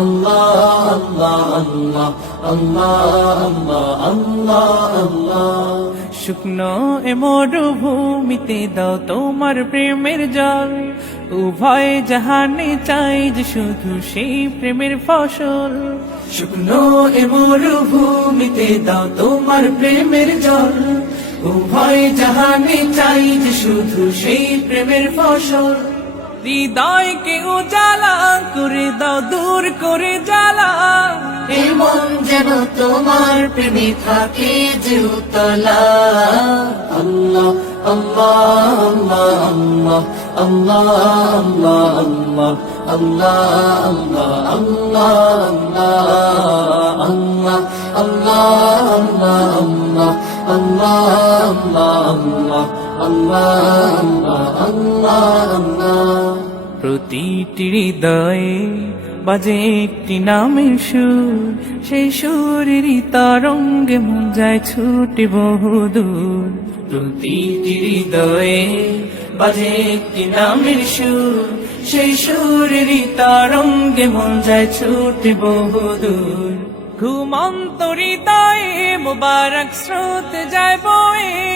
আল্লাহ আল্লাহ আল্লাহ আল্লাহ আল্লাহ শুকনো এ মরুভূমিতে দাও তোমার প্রেমের জল উভয় জাহানে চাই যে শুধু সেই প্রেমের ফসল শুকনো এ মরুভূমিতে দাও তোমার প্রেমের জল উভয় জাহানে চাই যে শুধু সেই প্রেমের ফসল হৃদয়কে উজালা করে দাও দূর করে জ্বালা এ মন যেন তোমার প্রেমে থাকে যে উতলা আল্লাহ আল্লাহ আল্লাহ আল্লাহ আল্লাহ আল্লাহ আল্লাহ আল্লাহ প্রতিটি হৃদয়ে বাজে একটি নামের সুর সেই সুরেরই তরঙ্গে মন যায় ছুটে বহুদূর প্রতিটি হৃদয়ে বাজে একটি নামের সুর সেই সুরেরই তরঙ্গে মন যায় ছুটে বহুদূর ঘুমন্ত হৃদয়ে মোবারক স্রোত যায় বয়ে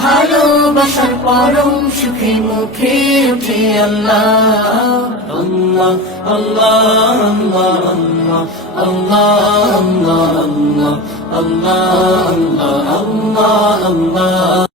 ভালোবাসার পরম সুখে মুখে উঠে আল্লাহ আল্লাহ আল্লাহ আল্লাহ আল্লাহ আল্লাহ আল্লাহ আল্লাহ আল্লাহ আল্লাহ